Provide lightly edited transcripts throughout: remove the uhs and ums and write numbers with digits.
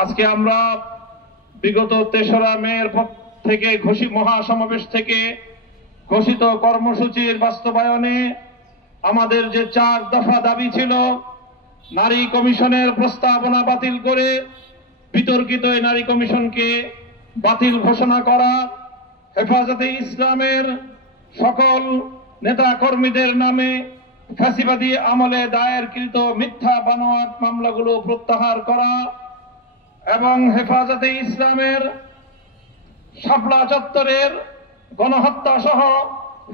আজকে আমরা বিগত ৩রা মের থেকে মহাসমাবেশ থেকে ঘোষিত কর্মসূচির বাস্তবায়নে আমাদের যে ৪ দফা দাবি ছিল, নারী কমিশনের প্রস্তাবনা বাতিল করে বিতর্কিত এই নারী কমিশনকে বাতিল ঘোষণা করা, হেফাজতে ইসলামের সকল নেতা কর্মীদের নামে ফ্যাসিবাদী আমলে দায়েরকৃত মিথ্যা বানোয়াট মামলাগুলো প্রত্যাহার করা এবং হেফাজতে ইসলামের শাপলা চত্বরের গণহত্যা সহ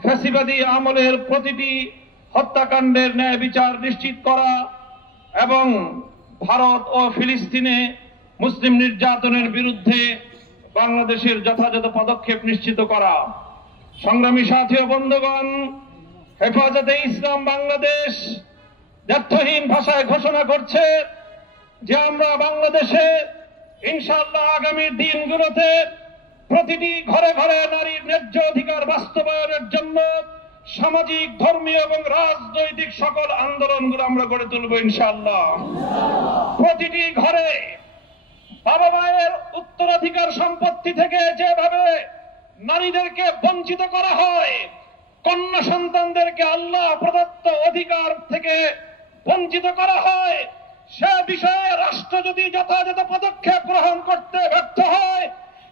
ফ্যাসিবাদী আমলের প্রতিটি হত্যাকাণ্ডের ন্যায় বিচার নিশ্চিত করা এবং ভারত ও ফিলিস্তিনে মুসলিম নির্যাতনের বিরুদ্ধে বাংলাদেশের যথাযথ পদক্ষেপ নিশ্চিত করা। সংগ্রামী সাথী ও বন্ধুগণ, হেফাজতে ইসলাম বাংলাদেশ দ্ব্যর্থহীন ভাষায় ঘোষণা করছে যে আমরা বাংলাদেশে ইনশাআল্লাহ আগামী দিনগুলোতে প্রতিটি ঘরে ঘরে নারীর ন্যায্য অধিকার বাস্তবায়নের জন্য সামাজিক, ধর্মীয় এবং রাজনৈতিক সকল আন্দোলনগুলো আমরা গড়ে তুলব ইনশাআল্লাহ। প্রতিটি ঘরে বাবা মায়ের উত্তরাধিকার সম্পত্তি থেকে যেভাবে নারীদেরকে বঞ্চিত করা হয়, কন্যা সন্তানদেরকে আল্লাহ প্রদত্ত অধিকার থেকে বঞ্চিত করা হয়, সে বিষয়ে রাষ্ট্র যদি যথাযথ পদক্ষেপ গ্রহণ করতে ব্যর্থ হয়,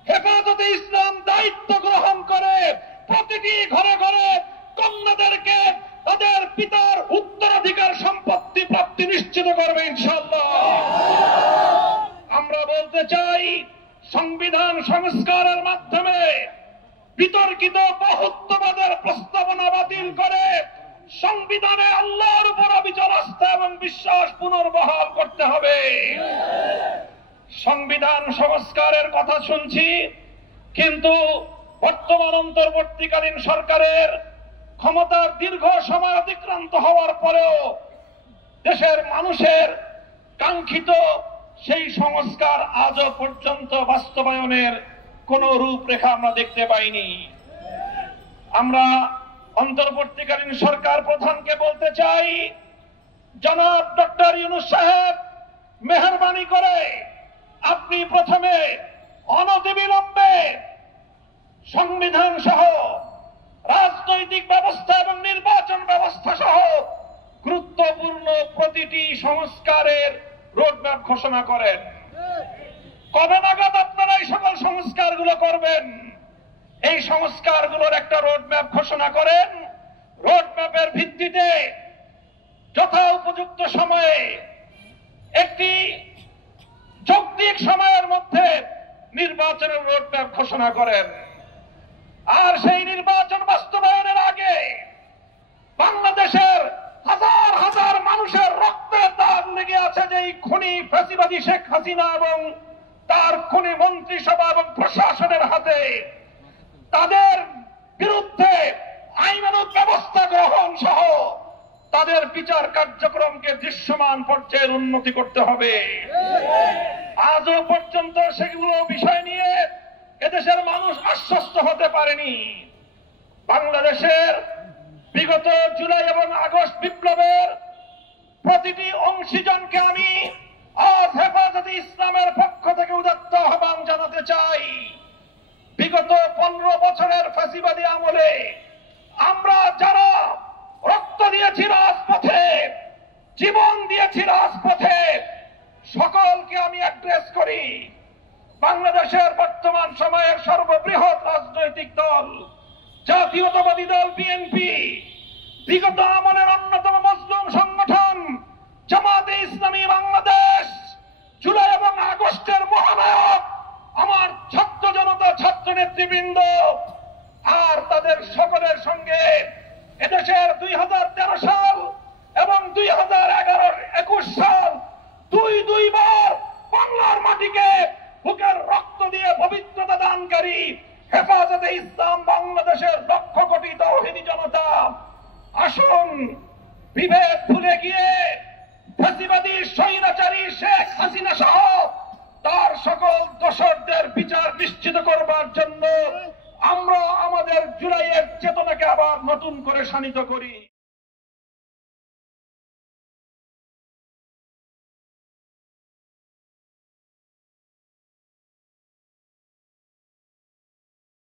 হেফাজতে ইসলাম দায়িত্ব গ্রহণ করে প্রতিটি ঘরে ঘরে কন্যাদেরকে তাদের পিতার উত্তরাধিকার সম্পত্তি প্রাপ্তি নিশ্চিত করবে ইনশাআল্লাহ। আমরা বলতে চাই, সংবিধান সংস্কারের মাধ্যমে বিতর্কিত বহুত্ববাদের প্রস্তাবনা বাতিল করে সংবিধানে আল্লাহর উপর অবিচল আস্থা এবং বিশ্বাস পুনর্বহাল করতে হবে। সংবিধান সংস্কারের কথা শুনছি, কিন্তু বর্তমান অন্তর্বর্তীকালীন সরকারের ক্ষমতার দীর্ঘ সময় অতিক্রান্ত হওয়ার পরেও দেশের মানুষের কাঙ্ক্ষিত সেই সংস্কার আজও পর্যন্ত বাস্তবায়নের কোন রূপরেখা আমরা দেখতে পাইনি। আমরা অন্তর্বর্তীকালীন সরকার প্রধানকে বলতে চাই, জনাব ডক্টর ইউনূস সাহেব, মেহেরবানি করে আপনি প্রথমে অনতিবিলম্বে সংবিধান সহ রাজনৈতিক ব্যবস্থা এবং নির্বাচন ব্যবস্থা সহ গুরুত্বপূর্ণ প্রতিটি সংস্কারের রোডম্যাপ ঘোষণা করেন। কবে নাগাদ আপনারা এই সকল সংস্কারগুলো করবেন? এই সংস্কারগুলোর একটা রোডম্যাপ ঘোষণা করেন। রোডম্যাপের ভিত্তিতে যথা উপযুক্ত সময়ে একটি যৌক্তিক সময়ের মধ্যে নির্বাচনের রোডম্যাপ ঘোষণা করেন। আর সেই নির্বাচন বাস্তবায়নের আগে বাংলাদেশের হাজার হাজার মানুষের রক্তের দাগ লেগে আছে যে খুনি ফ্যাসিবাদী শেখ হাসিনা এবং তার খুনি মন্ত্রিসভা এবং প্রশাসনের হাতে, তাদের বিরুদ্ধে আইনানুগ ব্যবস্থা গ্রহণ সহ তাদের বিচার কার্যক্রমকে দৃশ্যমান পর্যায়ের উন্নতি করতে হবে। আজও পর্যন্ত সেগুলো বিষয় নিয়ে এদেশের মানুষ আশ্বস্ত হতে পারেনি। বাংলাদেশের বিগত জুলাই এবং আগস্ট বিপ্লবের প্রতিটি অংশীজনকে আমি আজ হেফাজতে ইসলামের পক্ষ থেকে উদাত্ত আহ্বান জানাতে চাই। বিগত 15 বছরের ফ্যাসিবাদী আমলে আমরা যারা রক্ত দিয়েছি রাজপথে, জীবন দিয়েছি রাজপথে, সকলকে আমি অ্যাড্রেস করি। বাংলাদেশের বর্তমান সময়ের সর্ববৃহৎ রাজনৈতিক দল জাতীয়তাবাদী দল বিএনপি, বিগত আমলের অন্যতম মজলুম সংগঠন জামাতে ইসলামী বাংলাদেশ, জুলাই এবং আগস্টের মহানায়ক আমার ছাত্র জনতা, ছাত্র নেতৃবৃন্দ, আর তাদের সকলের সঙ্গে এদেশের 2013 সাল এবং 2021 সাল দুইবার বাংলার মাটিকে বুকের রক্ত দিয়ে পবিত্রতা দানকারী হেফাজতে ইসলাম বাংলাদেশের লক্ষ কোটি তৌহিদি জনতা, আসুন বিভেদ ভুলে গিয়ে ফ্যাসিবাদী স্বৈরাচারী শেখ হাসিনা সহ তার সকল দোষরদের বিচার নিশ্চিত করবার জন্য আমরা আমাদের জুলাইয়ের চেতনাকে আবার নতুন করে শানিত করি।